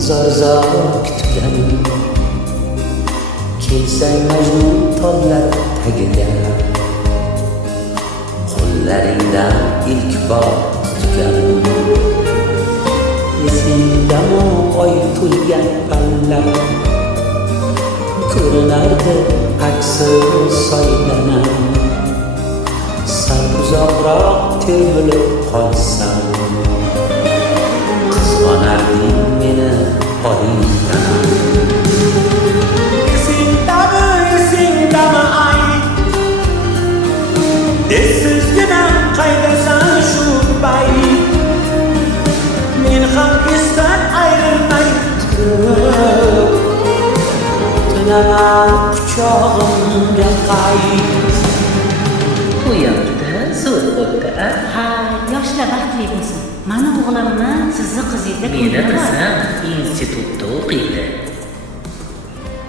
zor kutganim, kelsang Majnun tollar tagida, qo'llaringdan ilk bor tutganim. Esingdami oy to'lgan pallar, ko'rinardi aksi soylanam. Sal uzoqroq termilib qolsam, qizg'onarding meni olingdan. Esingdami ay, esizgina qaydasan shu bay. Men ham esdan ayrilmay turib, tunaman quchog'imga qay. Bu yoqda so'z o'tdi. Ha, yoshlar baxtli bo'lsin. Mana o'g'limni sizni qizingizda Meni qizim institutda o'qiydi.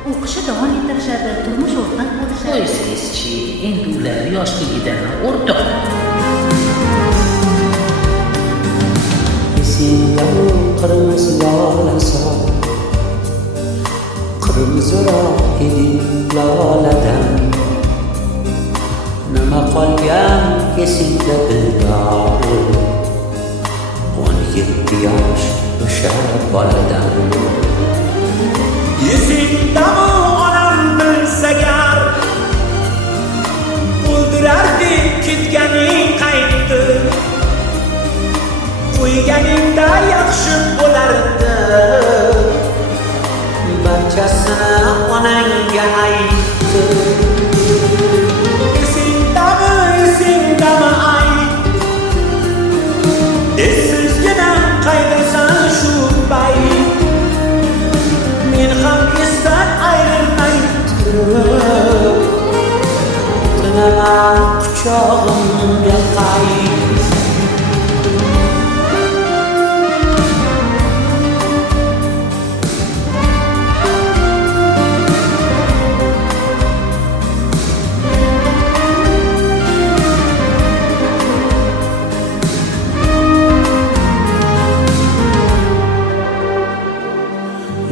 o'qishi davom ettirishadi, turmush o'rtoq bo'lishadi. Qo'ysangizchi, endi ular yoshligidan o'rtoq. Esingdami qirmiz lolason, qirmiziroq eding loladan. Nima qolgan esingda dildor, 17 yosh o'sha boladan. Esingdami onam bilsagar, o'ldirardi ketganing qaytdi. Qo'yganingda yaxshi bo'lardi, Barchasini onangga aytdi. Esingdami ay, esizgina qaydasan shu bay. Men ham esdan ayrilmay turib, tunaman quchog'imga qay.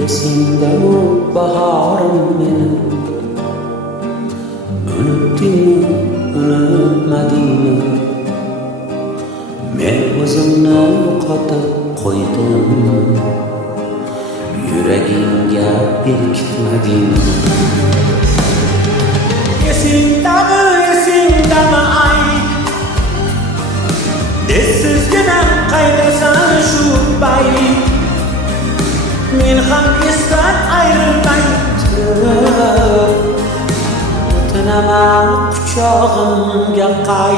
Esingdami bahorim meni, unutdingmi, unutmadingmi? Men o'zimni yo'qotib qo'ydim, yuragingga berkitmadingmi? Esingdami ay, esizgina qaydasan shu bay. Men ham esdan ayrilmay turib, tunaman quchog'imga qay.